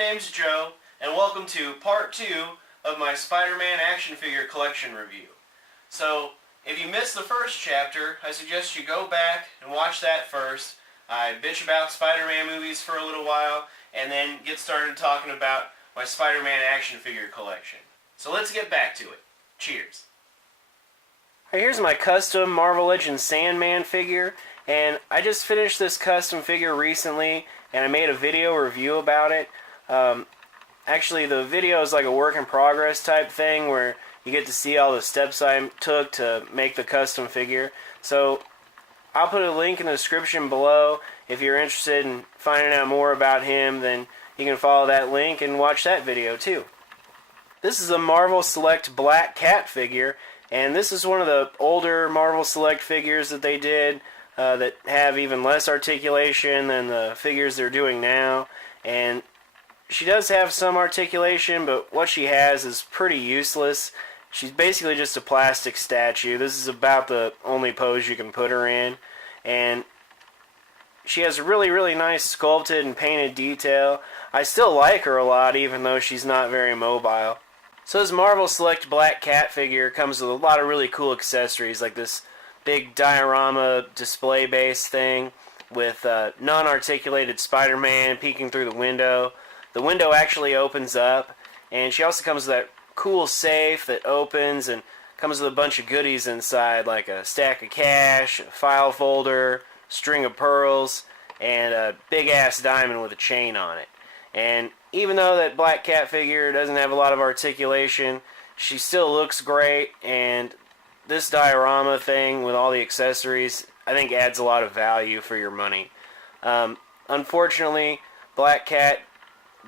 name's Joe, and welcome to part 2 of my Spider-Man action figure collection review. So, if you missed the first chapter, I suggest you go back and watch that first. I bitch about Spider-Man movies for a little while, and then get started talking about my Spider-Man action figure collection. So let's get back to it. Cheers. Alright, here's my custom Marvel Legends Sandman figure, and I just finished this custom figure recently, and I made a video review about it. Actually, the video is like a work in progress type thing where you get to see all the steps I took to make the custom figure. So I'll put a link in the description below. If you're interested in finding out more about him, then you can follow that link and watch that video too. This is a Marvel Select Black Cat figure, and this is one of the older Marvel Select figures that they did that have even less articulation than the figures they're doing now. And she does have some articulation, but what she has is pretty useless. She's basically just a plastic statue. This is about the only pose you can put her in. And she has really nice sculpted and painted detail. I still like her a lot, even though she's not very mobile. So this Marvel Select Black Cat figure comes with a lot of really cool accessories, like this big diorama display base thing with non-articulated Spider-Man peeking through the window. The window actually opens up, and she also comes with that cool safe that opens and comes with a bunch of goodies inside, like a stack of cash, a file folder, string of pearls, and a big-ass diamond with a chain on it. And even though that Black Cat figure doesn't have a lot of articulation, she still looks great, and this diorama thing with all the accessories, I think adds a lot of value for your money. Unfortunately, Black Cat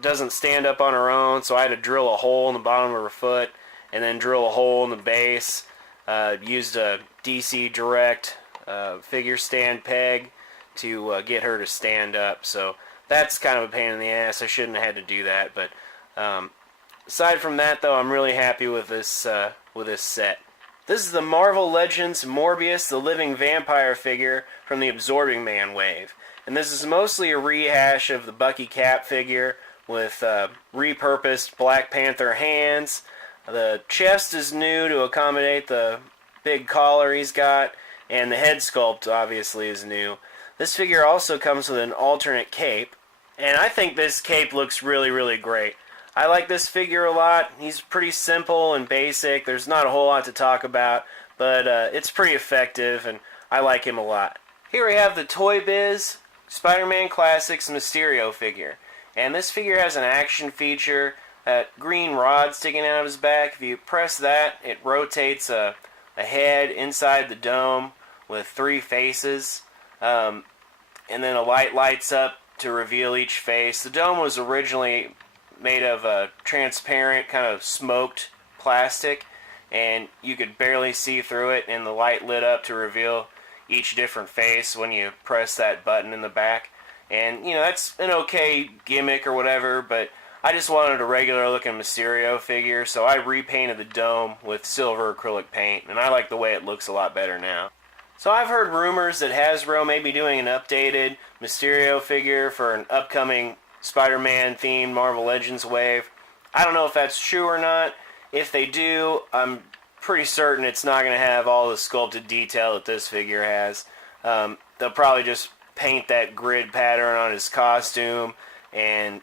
doesn't stand up on her own, so I had to drill a hole in the bottom of her foot and then drill a hole in the base. Used a DC Direct figure stand peg to get her to stand up, so that's kind of a pain in the ass. I shouldn't have had to do that, but aside from that, though, I'm really happy with this set. This is the Marvel Legends Morbius the Living Vampire figure from the Absorbing Man wave. And this is mostly a rehash of the Bucky Cap figure with repurposed Black Panther hands. The chest is new to accommodate the big collar he's got, and the head sculpt obviously is new. This figure also comes with an alternate cape, and I think this cape looks really great. I like this figure a lot. He's pretty simple and basic. There's not a whole lot to talk about, but it's pretty effective, and I like him a lot. Here we have the Toy Biz Spider-Man Classics Mysterio figure. And this figure has an action feature, that green rod sticking out of his back. If you press that, it rotates a head inside the dome with 3 faces. And then a light lights up to reveal each face. The dome was originally made of a transparent, kind of smoked plastic, and you could barely see through it, and the light lit up to reveal each different face when you press that button in the back. And, you know, that's an okay gimmick or whatever, but I just wanted a regular looking Mysterio figure, so I repainted the dome with silver acrylic paint, and I like the way it looks a lot better now. So I've heard rumors that Hasbro may be doing an updated Mysterio figure for an upcoming Spider-Man themed Marvel Legends wave. I don't know if that's true or not. If they do, I'm pretty certain it's not going to have all the sculpted detail that this figure has. They'll probably just paint that grid pattern on his costume, and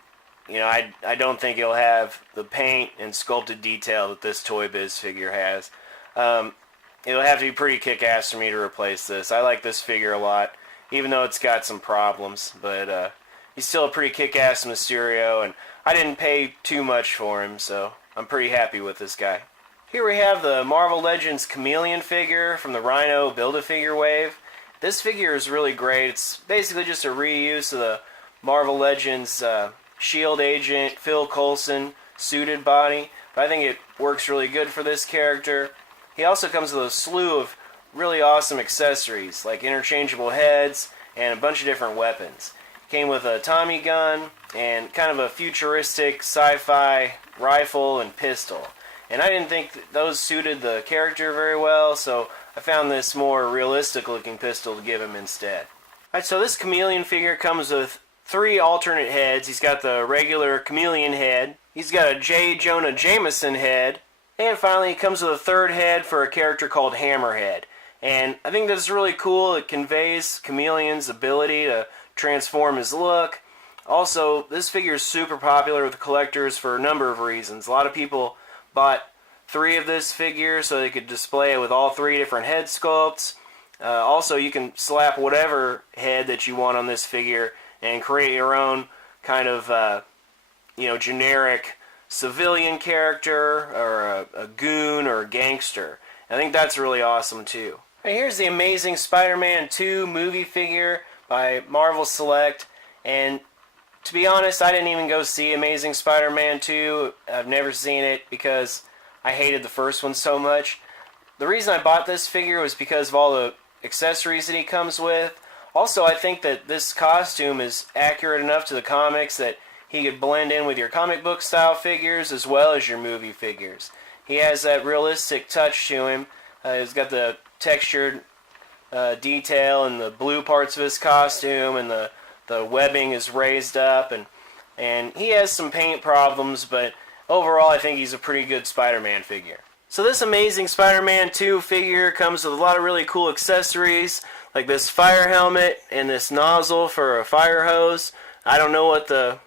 you know, I don't think he'll have the paint and sculpted detail that this Toy Biz figure has. It'll have to be pretty kick-ass for me to replace this. I like this figure a lot, even though it's got some problems, but he's still a pretty kick-ass Mysterio, and I didn't pay too much for him, so I'm pretty happy with this guy. Here we have the Marvel Legends Chameleon figure from the Rhino Build-A-Figure wave. This figure is really great. It's basically just a reuse of the Marvel Legends S.H.I.E.L.D. agent Phil Coulson suited body, but I think it works really good for this character. He also comes with a slew of really awesome accessories, like interchangeable heads and a bunch of different weapons. Came with a Tommy gun and kind of a futuristic sci-fi rifle and pistol. And I didn't think those suited the character very well, so I found this more realistic looking pistol to give him instead. Alright, so this Chameleon figure comes with three alternate heads. He's got the regular chameleon head. He's got a J. Jonah Jameson head. And finally, he comes with a third head for a character called Hammerhead. And I think that's really cool. It conveys Chameleon's ability to transform his look. Also, this figure is super popular with collectors for a number of reasons. A lot of people bought 3 of this figure so they could display it with all 3 different head sculpts. Also, you can slap whatever head that you want on this figure and create your own kind of, generic civilian character or a goon or a gangster. I think that's really awesome too. And here's the Amazing Spider-Man 2 movie figure by Marvel Select. And to be honest, I didn't even go see Amazing Spider-Man 2. I've never seen it because I hated the first one so much. The reason I bought this figure was because of all the accessories that he comes with. Also, I think that this costume is accurate enough to the comics that he could blend in with your comic book style figures as well as your movie figures. He has that realistic touch to him. He's got the textured detail and the blue parts of his costume, and the webbing is raised up, and he has some paint problems, but overall I think he's a pretty good Spider-Man figure. So this Amazing Spider-Man 2 figure comes with a lot of really cool accessories, like this fire helmet and this nozzle for a fire hose. I don't know what the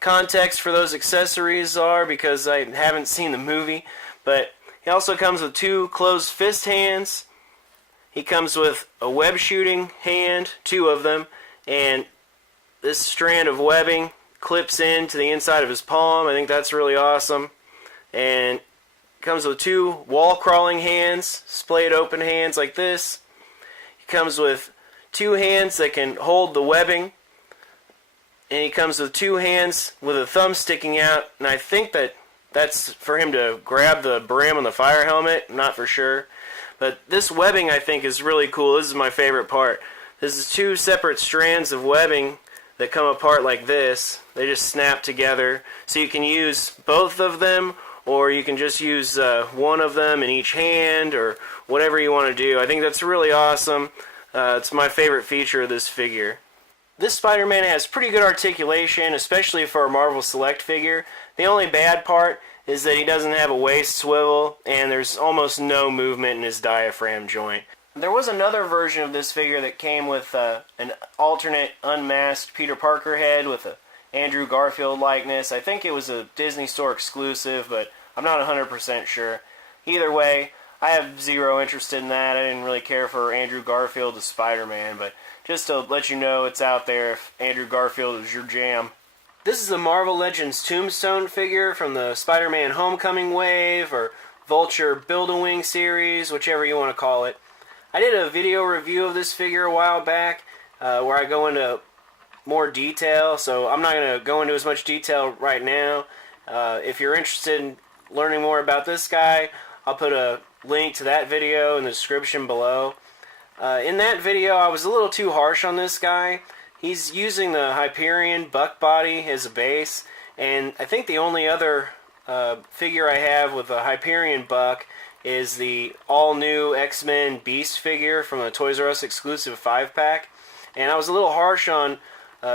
context for those accessories are because I haven't seen the movie, but he also comes with 2 closed fist hands. He comes with a web shooting hand, 2 of them, and this strand of webbing clips into the inside of his palm. I think that's really awesome. And comes with 2 wall crawling hands, splayed open hands like this. He comes with 2 hands that can hold the webbing. And he comes with 2 hands with a thumb sticking out. And I think that's for him to grab the brim on the fire helmet. I'm not for sure. But this webbing I think is really cool. This is my favorite part. This is 2 separate strands of webbing that come apart like this. They just snap together. So you can use both of them, or you can just use one of them in each hand, or whatever you want to do. I think that's really awesome. It's my favorite feature of this figure. This Spider-Man has pretty good articulation, especially for a Marvel Select figure. The only bad part is that he doesn't have a waist swivel, and there's almost no movement in his diaphragm joint. There was another version of this figure that came with an alternate unmasked Peter Parker head with a Andrew Garfield likeness. I think it was a Disney Store exclusive, but I'm not 100% sure. Either way, I have zero interest in that. I didn't really care for Andrew Garfield as Spider-Man, but just to let you know it's out there if Andrew Garfield is your jam. This is the Marvel Legends Tombstone figure from the Spider-Man Homecoming wave, or Vulture Build-A-Wing series, whichever you want to call it. I did a video review of this figure a while back where I go into more detail, so I'm not going to go into as much detail right now. If you're interested in learning more about this guy, I'll put a link to that video in the description below. In that video, I was a little too harsh on this guy. He's using the Hyperion buck body as a base, and I think the only other figure I have with a Hyperion buck is the all-new X-Men Beast figure from the Toys R Us exclusive 5-pack. And I was a little harsh on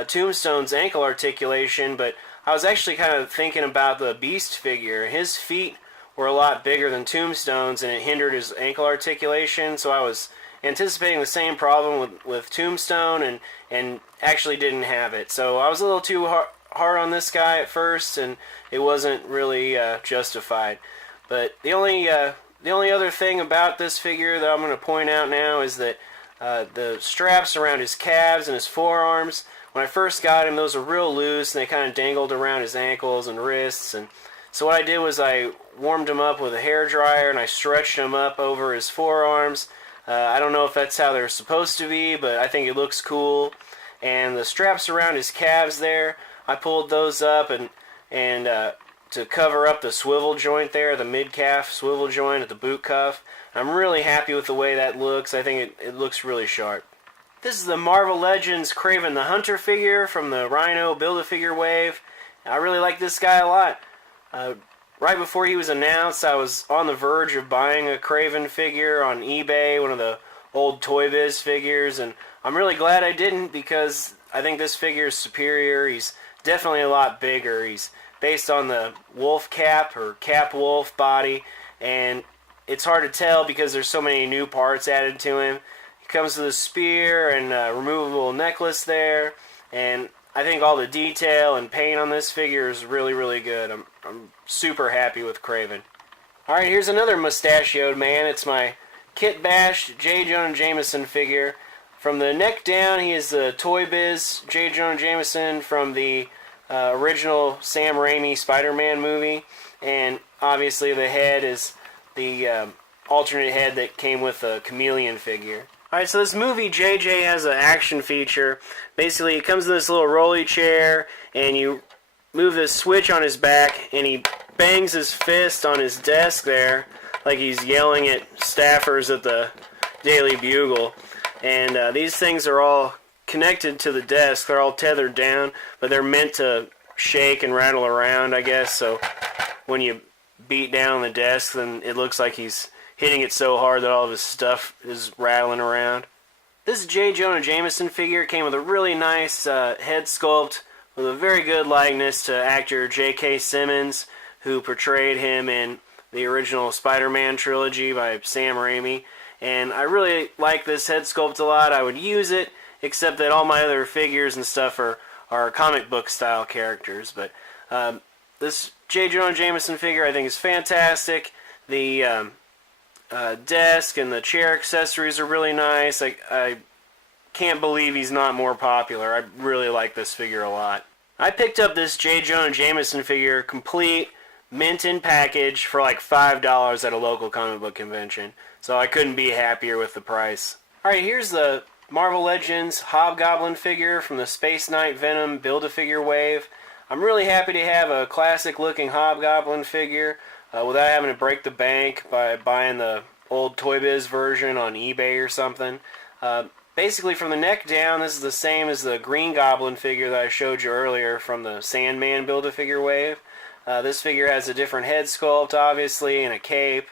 Tombstone's ankle articulation, but I was actually kind of thinking about the Beast figure. His feet were a lot bigger than Tombstone's, and it hindered his ankle articulation, so I was anticipating the same problem with Tombstone, and actually didn't have it. So I was a little too hard on this guy at first, and it wasn't really justified. But the only other thing about this figure that I'm going to point out now is that the straps around his calves and his forearms, when I first got him, those were real loose, and they kind of dangled around his ankles and wrists. And so what I did was I warmed him up with a hairdryer, and I stretched him up over his forearms. I don't know if that's how they're supposed to be, but I think it looks cool. And the straps around his calves there, I pulled those up and to cover up the swivel joint there, the mid-calf swivel joint at the boot cuff. I'm really happy with the way that looks. I think it looks really sharp. This is the Marvel Legends Kraven the Hunter figure from the Rhino Build-A-Figure wave. I really like this guy a lot. Right before he was announced, I was on the verge of buying a Kraven figure on eBay, one of the old Toy Biz figures, and I'm really glad I didn't because I think this figure is superior. He's definitely a lot bigger. He's based on the wolf cap or cap wolf body, and it's hard to tell because there's so many new parts added to him. He comes with a spear and a removable necklace there, and I think all the detail and paint on this figure is really, really good. I'm super happy with Kraven. Alright, here's another mustachioed man. It's my Kit Bashed J. Jonah Jameson figure. From the neck down, he is the Toy Biz J. Jonah Jameson from the original Sam Raimi Spider-Man movie. And obviously the head is the alternate head that came with the chameleon figure. Alright, so this movie, JJ has an action feature. Basically, it comes in this little rolly chair, and you move this switch on his back, and he bangs his fist on his desk there, like he's yelling at staffers at the Daily Bugle. And these things are all connected to the desk. They're all tethered down, but they're meant to shake and rattle around, I guess. So when you beat down the desk, then it looks like he's hitting it so hard that all of his stuff is rattling around. This J. Jonah Jameson figure came with a really nice head sculpt with a very good likeness to actor J.K. Simmons, who portrayed him in the original Spider-Man trilogy by Sam Raimi. And I really like this head sculpt a lot. I would use it, except that all my other figures and stuff are comic book style characters. But this J. Jonah Jameson figure I think is fantastic. The desk and the chair accessories are really nice. I can't believe he's not more popular. I really like this figure a lot. I picked up this J. Jonah Jameson figure complete, mint in package, for like $5 at a local comic book convention. So I couldn't be happier with the price. Alright, here's the Marvel Legends Hobgoblin figure from the Space Knight Venom Build-A-Figure wave. I'm really happy to have a classic looking Hobgoblin figure without having to break the bank by buying the old Toy Biz version on eBay or something. Basically, from the neck down, this is the same as the Green Goblin figure that I showed you earlier from the Sandman Build-A-Figure wave. This figure has a different head sculpt, obviously, and a cape,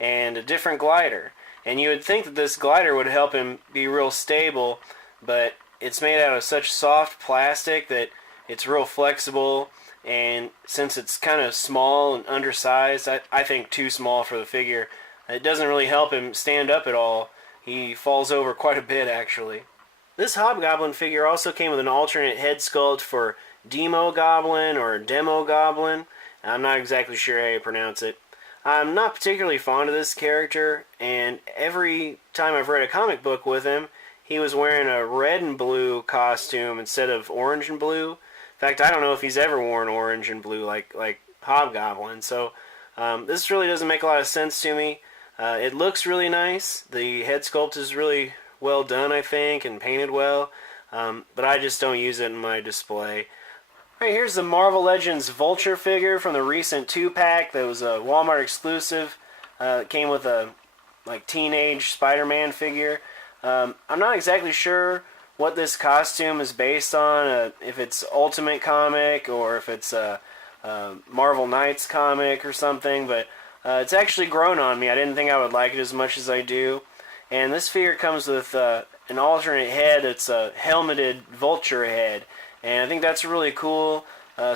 and a different glider. And you would think that this glider would help him be real stable, but it's made out of such soft plastic that it's real flexible, and since it's kind of small and undersized, I think too small for the figure, it doesn't really help him stand up at all. He falls over quite a bit, actually. This Hobgoblin figure also came with an alternate head sculpt for Demo Goblin or Demo Goblin. I'm not exactly sure how you pronounce it. I'm not particularly fond of this character, and every time I've read a comic book with him, he was wearing a red and blue costume instead of orange and blue. In fact, I don't know if he's ever worn orange and blue like Hobgoblin, so this really doesn't make a lot of sense to me. It looks really nice. The head sculpt is really well done, I think, and painted well, but I just don't use it in my display. Alright, here's the Marvel Legends Vulture figure from the recent 2-pack that was a Walmart exclusive. It came with a teenage Spider-Man figure. I'm not exactly sure what this costume is based on, if it's Ultimate comic or if it's a Marvel Knights comic or something, but it's actually grown on me. I didn't think I would like it as much as I do. And this figure comes with an alternate head. It's a helmeted Vulture head. And I think that's really cool,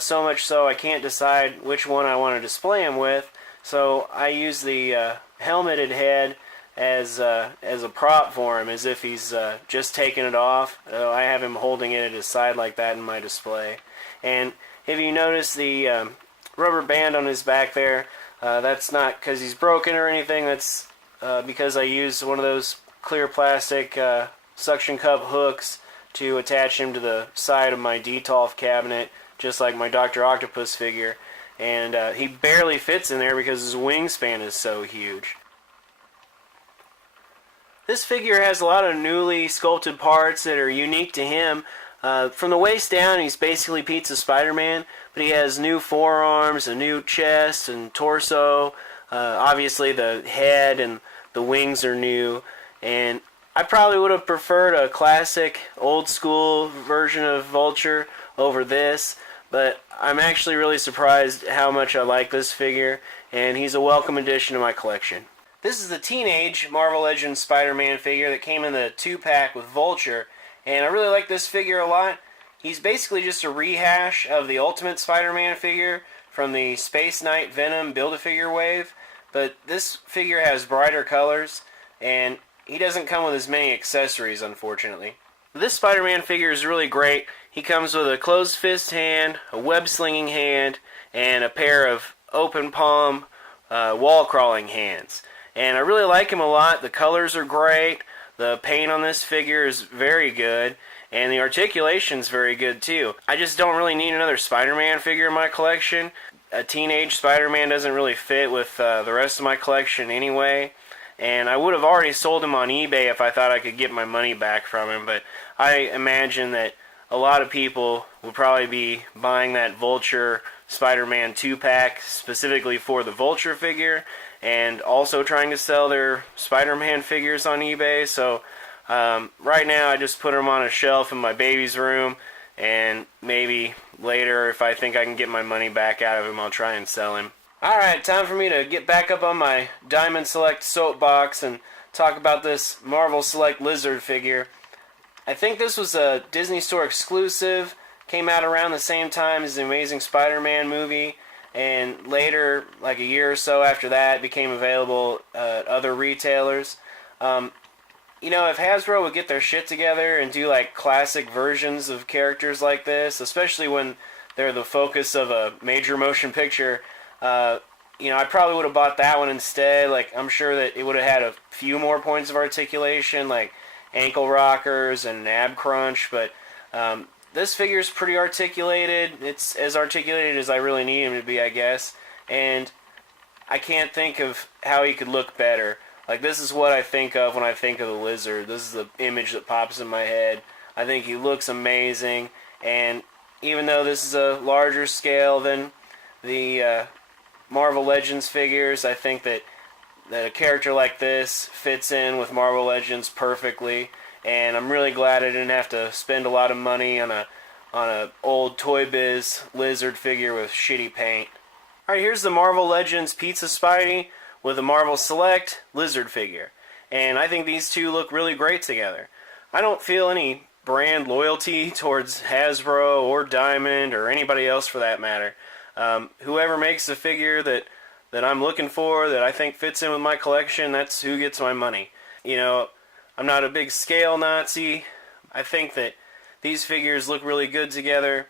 so much so I can't decide which one I want to display him with. So I use the helmeted head as a prop for him, as if he's just taking it off. I have him holding it at his side like that in my display. And if you notice the rubber band on his back there, that's not because he's broken or anything. That's because I used one of those clear plastic suction cup hooks to attach him to the side of my Detolf cabinet, just like my Dr. Octopus figure. And he barely fits in there because his wingspan is so huge. This figure has a lot of newly sculpted parts that are unique to him. From the waist down, he's basically Pizza Spider-Man, but he has new forearms, a new chest and torso. Obviously the head and the wings are new, and I probably would have preferred a classic, old-school version of Vulture over this, but I'm actually really surprised how much I like this figure, and he's a welcome addition to my collection. This is the teenage Marvel Legends Spider-Man figure that came in the 2-pack with Vulture, and I really like this figure a lot. He's basically just a rehash of the Ultimate Spider-Man figure from the Space Knight Venom Build-A-Figure wave, but this figure has brighter colors, and he doesn't come with as many accessories, unfortunately. This Spider-Man figure is really great. He comes with a closed fist hand, a web-slinging hand, and a pair of open palm wall-crawling hands. And I really like him a lot. The colors are great. The paint on this figure is very good. And the articulation's very good too. I just don't really need another Spider-Man figure in my collection. A teenage Spider-Man doesn't really fit with the rest of my collection anyway. And I would have already sold him on eBay if I thought I could get my money back from him. But I imagine that a lot of people will probably be buying that Vulture Spider-Man 2-pack specifically for the Vulture figure, and also trying to sell their Spider-Man figures on eBay. So right now I just put them on a shelf in my baby's room, and maybe later if I think I can get my money back out of him, I'll try and sell him. Alright, time for me to get back up on my Diamond Select soapbox and talk about this Marvel Select Lizard figure. I think this was a Disney Store exclusive, came out around the same time as the Amazing Spider-Man movie, and later, like a year or so after that, it became available at other retailers. You know, if Hasbro would get their shit together and do like classic versions of characters like this, especially when they're the focus of a major motion picture, you know, I probably would have bought that one instead. Like, I'm sure that it would have had a few more points of articulation, like ankle rockers and ab crunch, but this figure is pretty articulated. It's as articulated as I really need him to be, I guess, and I can't think of how he could look better. Like, this is what I think of when I think of the Lizard. This is the image that pops in my head. I think he looks amazing, and even though this is a larger scale than the Marvel Legends figures, I think that a character like this fits in with Marvel Legends perfectly, and I'm really glad I didn't have to spend a lot of money on a old Toy Biz Lizard figure with shitty paint. Alright, here's the Marvel Legends Pizza Spidey with a Marvel Select Lizard figure, and I think these two look really great together. I don't feel any brand loyalty towards Hasbro or Diamond or anybody else for that matter. Whoever makes the figure that I'm looking for, that I think fits in with my collection, that's who gets my money. You know, I'm not a big scale Nazi. I think that these figures look really good together,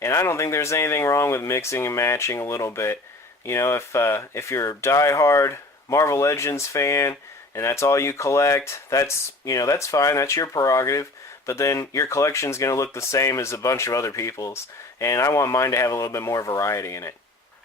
and I don't think there's anything wrong with mixing and matching a little bit. You know, if you're a die-hard Marvel Legends fan and that's all you collect, that's fine. That's your prerogative. But then your collection's going to look the same as a bunch of other people's, and I want mine to have a little bit more variety in it.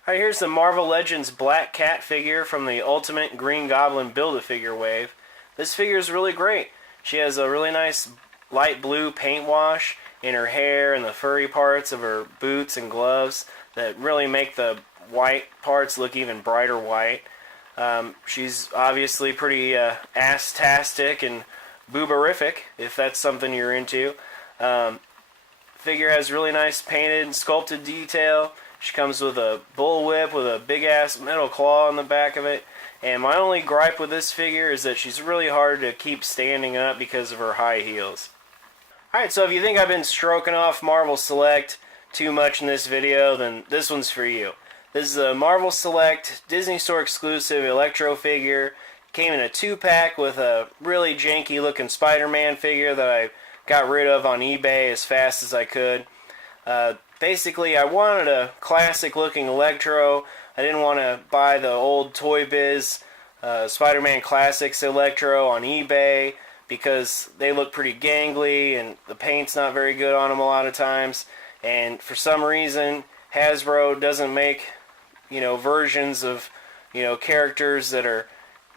Alright, here's the Marvel Legends Black Cat figure from the Ultimate Green Goblin Build-A-Figure wave. This figure is really great. She has a really nice light blue paint wash in her hair and the furry parts of her boots and gloves that really make the white parts look even brighter white. She's obviously pretty ass-tastic and booberific, if that's something you're into. Figure has really nice painted and sculpted detail. She comes with a bullwhip with a big-ass metal claw on the back of it. And my only gripe with this figure is that she's really hard to keep standing up because of her high heels. Alright, so if you think I've been stroking off Marvel Select too much in this video, then this one's for you. This is a Marvel Select Disney Store exclusive Electro figure. Came in a 2-pack with a really janky looking Spider-Man figure that I got rid of on eBay as fast as I could. Basically, I wanted a classic looking Electro. I didn't want to buy the old Toy Biz Spider-Man Classics Electro on eBay because they look pretty gangly and the paint's not very good on them a lot of times. And for some reason, Hasbro doesn't make, versions of, characters that are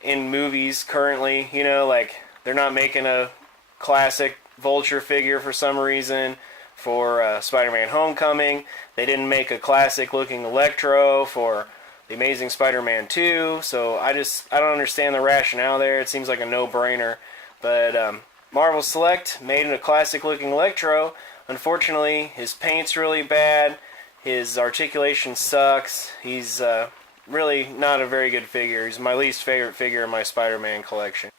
in movies currently. Like they're not making a classic Vulture figure for some reason for Spider-Man Homecoming. They didn't make a classic looking Electro for The Amazing Spider-Man 2, so I don't understand the rationale there. It seems like a no-brainer. But Marvel Select made a classic looking Electro. Unfortunately, his paint's really bad. His articulation sucks. He's really not a very good figure. He's my least favorite figure in my Spider-Man collection.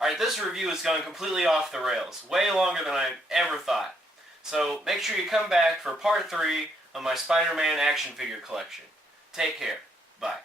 Alright, this review has gone completely off the rails. Way longer than I ever thought. So make sure you come back for part 3 of my Spider-Man action figure collection. Take care. Bye.